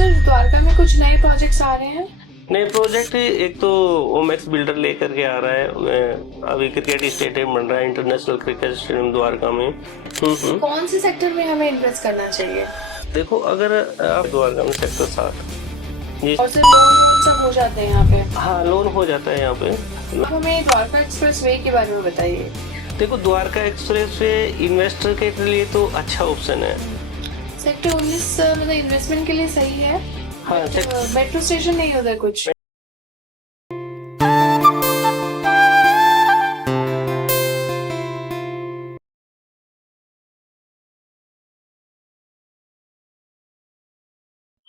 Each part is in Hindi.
सर द्वारका में कुछ नए प्रोजेक्ट्स आ रहे हैं। नए प्रोजेक्ट एक तो ओमैक्स बिल्डर लेकर के आ रहा है। अभी क्रिकेट स्टेडियम बन रहा है, इंटरनेशनल क्रिकेट स्टेडियम द्वारका में। कौन से सेक्टर में हमें इन्वेस्ट करना चाहिए? देखो, अगर आप द्वारका में सेक्टर 7 जी। और सर लोन सब हो जाते हैं यहाँ पे? हाँ, लोन हो जाता है यहाँ पे। अब हमें द्वारका एक्सप्रेस वे के बारे में बताइए। देखो, द्वारका एक्सप्रेस वे इन्वेस्टर के लिए तो अच्छा ऑप्शन है। सेक्टर 19 मतलब इन्वेस्टमेंट के लिए सही है। हाँ, मेट्रो स्टेशन नहीं उधर कुछ?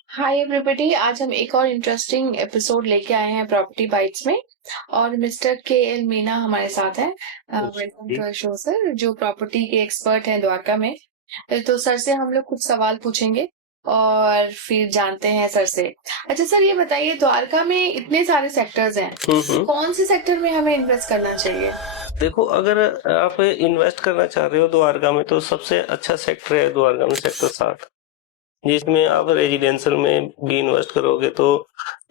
हाय एवरीबॉडी, आज हम एक और इंटरेस्टिंग एपिसोड लेके आए हैं प्रॉपर्टी बाइट्स में और मिस्टर KL मीना हमारे साथ हैं। वेलकम टू शो सर, जो प्रॉपर्टी के एक्सपर्ट हैं द्वारका में। तो सर से हम लोग कुछ सवाल पूछेंगे और फिर जानते हैं सर से। अच्छा सर, ये बताइए द्वारका में इतने सारे सेक्टर्स हैं, कौन से सेक्टर में हमें इन्वेस्ट करना चाहिए? देखो, अगर आप इन्वेस्ट करना चाह रहे हो द्वारका में तो सबसे अच्छा सेक्टर है द्वारका में सेक्टर 7, जिसमें आप रेजिडेंशियल में भी इन्वेस्ट करोगे तो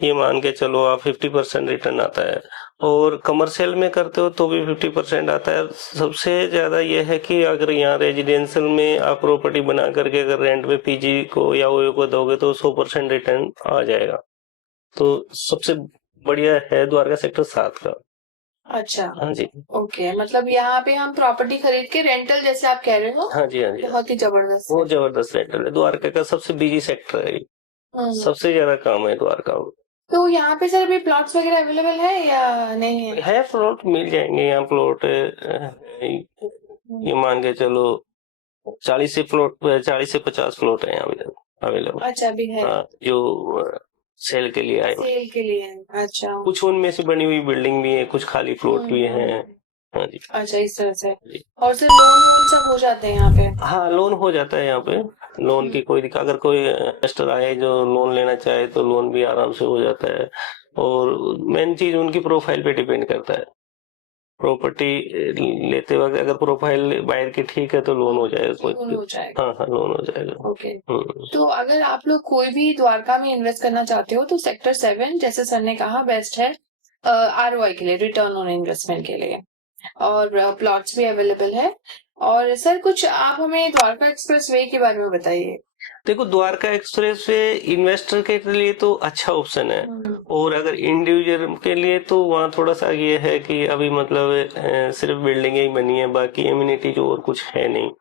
ये मान के चलो आप 50% रिटर्न आता है, और कमर्शियल में करते हो तो भी 50% आता है। सबसे ज्यादा ये है कि अगर यहाँ रेजिडेंशियल में आप प्रॉपर्टी बना करके अगर रेंट में पीजी को या ओयो को दोगे तो 100% रिटर्न आ जाएगा। तो सबसे बढ़िया है द्वारका सेक्टर 7 का। अच्छा, हाँ जी। ओके, मतलब यहाँ पे हम प्रॉपर्टी खरीद के रेंटल जैसे आप कह रहे हो। हाँ जी, हाँ जी, बहुत ही जबरदस्त बहुत जबरदस्त रेंटल है। द्वारका का सबसे बिजी सेक्टर है, सबसे ज्यादा काम है द्वारका में। तो यहाँ पे सर अभी प्लॉट्स वगैरह अवेलेबल है या नहीं है? है, प्लॉट मिल जाएंगे यहाँ। प्लॉट ये मान के चलो 40 से 50 प्लॉट है यहाँ अवेलेबल। अच्छा, अभी है। जो सेल के लिए आए हुए। सेल के लिए है। अच्छा, कुछ उनमें से बनी हुई बिल्डिंग भी है, कुछ खाली प्लॉट भी हैं। हाँ जी। अच्छा, इस तरह से। और सर लोन सब हो जाते हैं यहाँ पे? हाँ, लोन हो जाता है यहाँ पे। लोन की कोई दिक्कत, अगर कोई इन्वेस्टर आए जो लोन लेना चाहे तो लोन भी आराम से हो जाता है। और मेन चीज उनकी प्रोफाइल पे डिपेंड करता है। प्रॉपर्टी लेते वक्त अगर प्रोफाइल बायर की ठीक है तो लोन हो जाएगा। लोन हो जाएगा। हाँ हाँ, लोन हो जाएगा। ओके, तो अगर आप लोग कोई भी द्वारका में इन्वेस्ट करना चाहते हो तो सेक्टर 7 जैसे सर ने कहा बेस्ट है ROI के लिए, रिटर्न ऑन इन्वेस्टमेंट के लिए। और प्लॉट्स भी अवेलेबल है। और सर कुछ आप हमें द्वारका एक्सप्रेस वे के बारे में बताइए। देखो, द्वारका एक्सप्रेस वे इन्वेस्टर के लिए तो अच्छा ऑप्शन है, और अगर इंडिविजुअल के लिए तो वहाँ थोड़ा सा ये है कि अभी मतलब सिर्फ बिल्डिंग ही बनी है, बाकी एम्यूनिटी जो और कुछ है नहीं।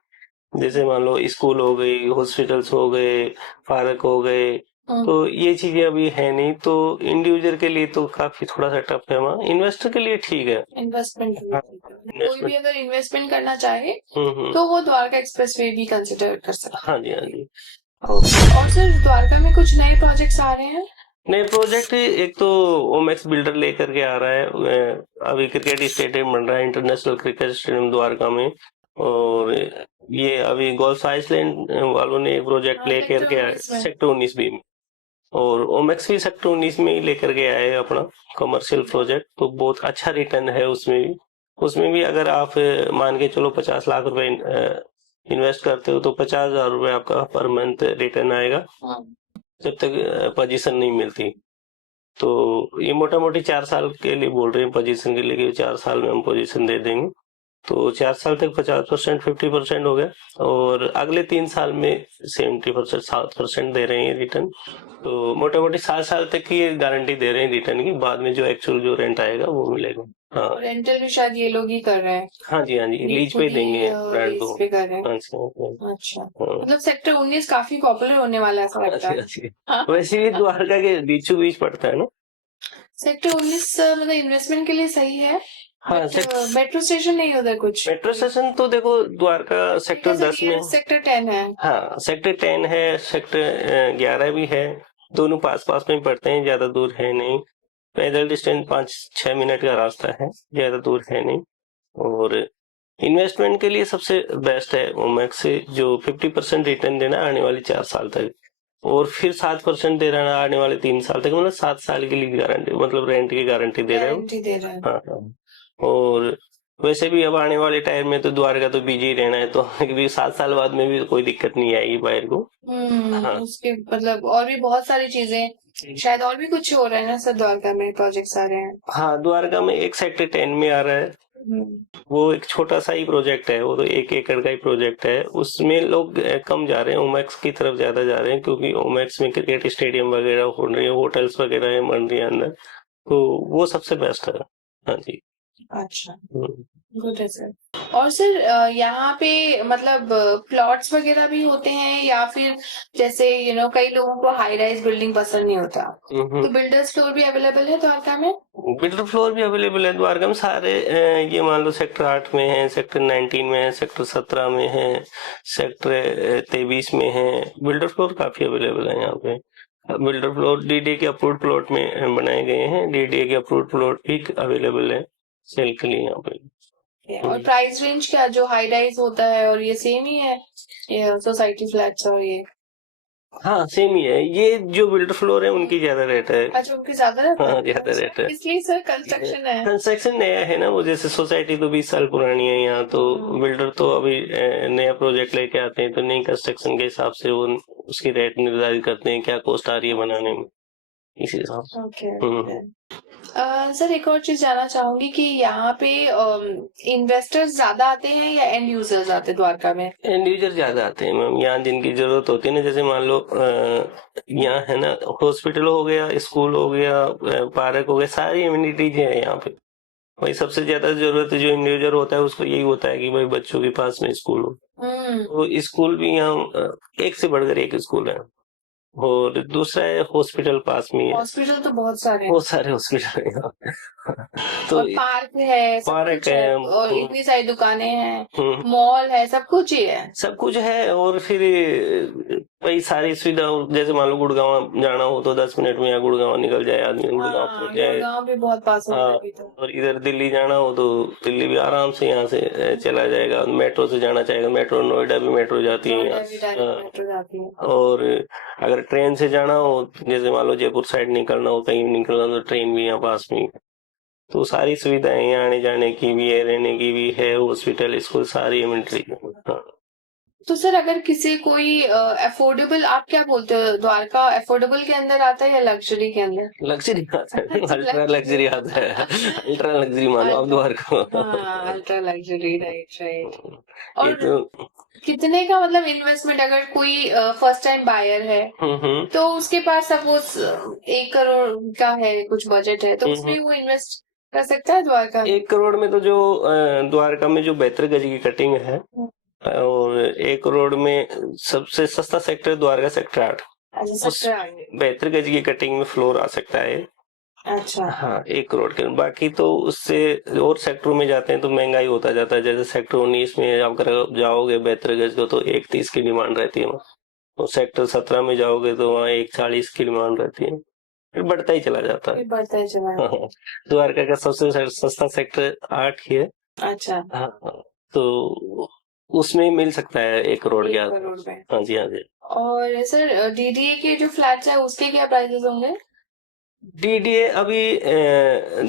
जैसे मान लो स्कूल हो गई, हॉस्पिटल्स हो गए, पार्क हो गए, तो ये चीजें अभी है नहीं। तो इंडिविजुअल के लिए तो काफी थोड़ा सा टफ है। वहाँ इन्वेस्टर के लिए ठीक है। इन्वेस्टमेंट कोई भी अगर इन्वेस्टमेंट करना चाहे हम्म। तो वो द्वारका एक्सप्रेस वे भी कंसिडर कर सकता है। हाँ जी, हाँ जी। और सर द्वारका में कुछ नए प्रोजेक्ट्स आ रहे हैं। नए प्रोजेक्ट एक तो ओमैक्स बिल्डर लेकर के आ रहा है। अभी क्रिकेट स्टेडियम बन रहा है, इंटरनेशनल क्रिकेट स्टेडियम द्वारका में। और ये अभी गोल्फ आइसलैंड वालों ने एक प्रोजेक्ट लेकर के आया सेक्टर 19 भी में, और ओमैक्स भी सेक्टर 19 में ही लेकर के आए अपना कमर्शियल प्रोजेक्ट। तो बहुत अच्छा रिटर्न है उसमें भी अगर आप मान के चलो 50 लाख रुपए इन्वेस्ट करते हो तो 50,000 रुपए आपका पर मंथ रिटर्न आएगा, जब तक पोजीशन नहीं मिलती। तो ये मोटा मोटी 4 साल के लिए बोल रहे हैं पोजीशन के लिए, कि 4 साल में हम पोजीशन दे देंगे। तो 4 साल तक 50%, 50% हो गया, और अगले 3 साल में 70%, 7% दे रहे हैं रिटर्न। तो मोटा मोटी 7 साल तक की ये गारंटी दे रहे हैं रिटर्न की। बाद में जो एक्चुअल जो रेंट आएगा वो मिलेगा। हाँ, रेंटल भी शायद ये लोग ही कर रहे हैं। हाँ जी, हाँ जी, लीज पे देंगे ब्रांड को। पे कर रहे हैं। अच्छा, मतलब सेक्टर 19 काफी पॉपुलर होने वाला है ऐसा लगता है। वैसे भी द्वारका के बीचों बीच पड़ता है ना सेक्टर 19, मतलब इन्वेस्टमेंट के लिए सही है। हाँ, मेट्रो स्टेशन नहीं उधर कुछ? मेट्रो स्टेशन तो देखो द्वारका सेक्टर 10 में। सेक्टर 10 है। हाँ, सेक्टर 10 है, सेक्टर 11 भी है। दोनों पास पास में पड़ते हैं, ज्यादा दूर है नहीं। पैदल डिस्टेंस 5-6 मिनट का रास्ता है, ज्यादा दूर है नहीं। और इन्वेस्टमेंट के लिए सबसे बेस्ट है ओमैक्स से, जो 50% रिटर्न देना आने वाले 4 साल तक, और फिर 7% दे रहा है आने वाले 3 साल तक। मतलब 7 साल के लिए गारंटी, मतलब रेंट की गारंटी दे रहे हो। हाँ हाँ। और वैसे भी अब आने वाले टाइम में तो द्वारका तो बिजी रहना है, तो भी 7 साल बाद में भी कोई दिक्कत नहीं आएगी बाहर को। हाँ उसके मतलब और भी बहुत सारी चीजें, शायद और भी कुछ हो रहा है ना सर, द्वारका में प्रोजेक्ट्स आ रहे हैं। हाँ, द्वारका में एक सेक्टर 10 में आ रहा है, वो एक छोटा सा ही प्रोजेक्ट है, वो तो 1 एकड़ का ही प्रोजेक्ट है। उसमें लोग कम जा रहे हैं, ओमैक्स की तरफ ज्यादा जा रहे हैं, क्योंकि ओमैक्स में क्रिकेट स्टेडियम वगैरह हो रही है, होटल्स वगैरह है बन रही है अंदर, तो वो सबसे बेस्ट है। हाँ जी। अच्छा, गुड है सर। और सर यहाँ पे मतलब प्लॉट्स वगैरह भी होते हैं, या फिर जैसे कई लोगों को हाई राइज बिल्डिंग पसंद नहीं होता, तो बिल्डर्स फ्लोर भी अवेलेबल है द्वारका में? बिल्डर फ्लोर भी अवेलेबल है द्वारका में सारे। ये मान लो सेक्टर 8 में है, सेक्टर 19 में है, सेक्टर 17 में है, सेक्टर 23 में है। बिल्डर फ्लोर काफी अवेलेबल है यहाँ पे। बिल्डर फ्लोर डीडीए के अप्रूव्ड प्लॉट में बनाए गए हैं, डीडीए के अप्रूव्ड प्लॉट भी अवेलेबल है सेल के लिए यहाँ पे। और प्राइस रेंज क्या, जो हाई राइज होता है और ये सेम ही है, ये सोसाइटी फ्लैट्स और ये? हाँ सेम ही है, ये जो बिल्डर फ्लोर है उनकी ज्यादा रेट है। अच्छा, उनकी ज्यादा रेट है? हाँ ज्यादा रेट है, इसलिए सर कंस्ट्रक्शन है, कंस्ट्रक्शन नया है ना वो, जैसे सोसाइटी तो 20 साल पुरानी है यहाँ, तो बिल्डर तो अभी नया प्रोजेक्ट लेके आते हैं, तो नई कंस्ट्रक्शन के हिसाब से वो उसकी रेट निर्धारित करते हैं, क्या कॉस्ट आ रही है बनाने में, इसी हिसाब से। ओके। सर एक और चीज जानना चाहूंगी कि यहाँ पे इन्वेस्टर्स ज्यादा आते हैं या एंड यूजर्स आते हैं द्वारका में? एंड यूजर ज्यादा आते हैं मैम, यहाँ जिनकी जरूरत होती है ना, जैसे मान लो यहाँ है ना, हॉस्पिटल हो गया, स्कूल हो गया, पार्क हो गया, सारी एमिनिटीज है यहाँ पे। वही सबसे ज्यादा जरूरत जो इंडिविजुअल होता है उसको यही होता है कि भाई बच्चों के पास में स्कूल हो। तो स्कूल भी यहाँ एक से बढ़कर एक स्कूल है, और दूसरा है हॉस्पिटल पास में है। हॉस्पिटल तो बहुत सारे हैं, बहुत सारे हॉस्पिटल है यहाँ। तो और पार्क है, सब पार्क कुछ है, है, और इतनी सारी दुकानें हैं, मॉल है, सब कुछ ही है। सब कुछ है। और फिर वही सारी सुविधा, जैसे मान लो गुड़गांव जाना हो तो 10 मिनट में यहाँ गुड़गांव निकल जाए आदमी, गुड़गांव पहुंच जाए। गुड़गांव भी बहुत पास हो हाँ, अभी तो। और इधर दिल्ली जाना हो तो दिल्ली भी आराम से यहाँ से चला जाएगा। मेट्रो से जाना चाहेगा, मेट्रो, नोएडा भी मेट्रो जाती है यहाँ से। और अगर ट्रेन से जाना हो, जैसे मान लो जयपुर साइड निकलना हो, कहीं निकलना तो ट्रेन भी यहाँ पास में। तो सारी सुविधाएं यहाँ आने जाने की भी है, रहने की भी है, हॉस्पिटल, स्कूल, सारी एमिनिटी। हाँ। तो सर अगर किसी कोई अफोर्डेबल, आप क्या बोलते हो, द्वारका अफोर्डेबल के अंदर आता है या लग्जरी के अंदर? लग्जरी आता है, अल्ट्रा लग्जरी आता है, अल्ट्रा लग्जरी मानो आप द्वारका। Ultra luxury, right. और कितने का मतलब इन्वेस्टमेंट, अगर कोई फर्स्ट टाइम बायर है तो उसके पास सपोज 1 करोड़ का है कुछ बजट है, तो उसमें वो इन्वेस्ट कर सकता है द्वारका में? 1 करोड़ में तो जो द्वारका में जो 72 गज की कटिंग है, और 1 करोड़ में सबसे सस्ता सेक्टर द्वारका सेक्टर 8, 72 गज की कटिंग में फ्लोर आ सकता है। अच्छा, हाँ 1 करोड़ के। बाकी तो उससे और सेक्टरों में जाते हैं तो महंगाई होता जाता है, जैसे सेक्टर 19 में आप जाओगे 72 गज को तो 130 की डिमांड रहती है वहाँ, और सेक्टर 17 में जाओगे तो वहाँ 140 की डिमांड रहती है, फिर बढ़ता ही चला जाता है। द्वारका का सबसे सस्ता सेक्टर 8 ही है। अच्छा, हाँ, तो उसमें मिल सकता है 1 करोड़ के आसपास। हाँ जी, हाँ जी। और सर डीडीए के जो फ्लैट्स है उसके क्या प्राइसेस होंगे? डीडीए अभी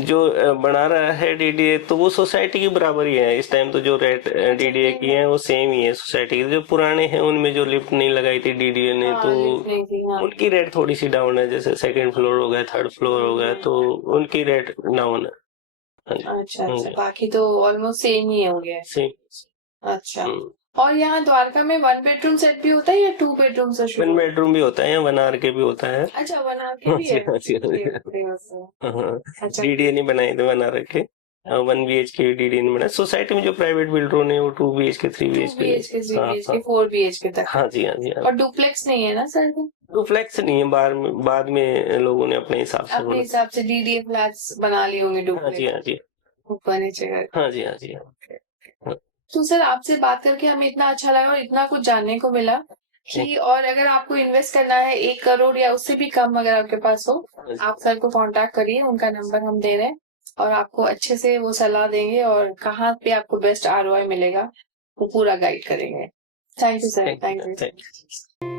जो बना रहा है डीडीए, तो वो सोसाइटी के बराबर ही है इस टाइम, तो जो रेट डीडीए की है वो सेम ही है सोसाइटी की। जो पुराने हैं उनमें जो लिफ्ट नहीं लगाई थी डीडीए ने, तो उनकी रेट थोड़ी सी डाउन है, जैसे 2nd फ्लोर हो गया, 3rd फ्लोर हो गया, तो उनकी रेट डाउन है। अच्छा, बाकी तो ऑलमोस्ट सेम ही होंगे। सेम। अच्छा, और यहाँ द्वारका में 1 बेडरूम सेट भी होता है या 2 बेडरूम से शुरू? 1 बेडरूम भी होता है, 1 आर के भी होता है। अच्छा, 1 आर के भी है? डीडीए नहीं बनाए थे 1 आर के, 1 BHK डीडीए नहीं बनाया। सोसाइटी में जो प्राइवेट बिल्डरों ने वो 2 BHK 3 BHK 4 BHK तक। हाँ जी, हाँ जी। और डुप्लेक्स नहीं है ना सर? डुप्लेक्स नहीं है, बाद में लोगों ने अपने हिसाब से डीडीए फ्लैट्स बना लिए होंगे डुप्लेक्स। हाँ जी, हाँ जी। ऊपर नीचे करके। हाँ जी, हाँ जी। तो सर आपसे बात करके हमें इतना अच्छा लगा और इतना कुछ जानने को मिला कि, और अगर आपको इन्वेस्ट करना है 1 करोड़ या उससे भी कम अगर आपके पास हो, आप सर को कांटेक्ट करिए, उनका नंबर हम दे रहे हैं, और आपको अच्छे से वो सलाह देंगे और कहाँ पे आपको बेस्ट ROI मिलेगा वो पूरा गाइड करेंगे। Thank you sir, thank you.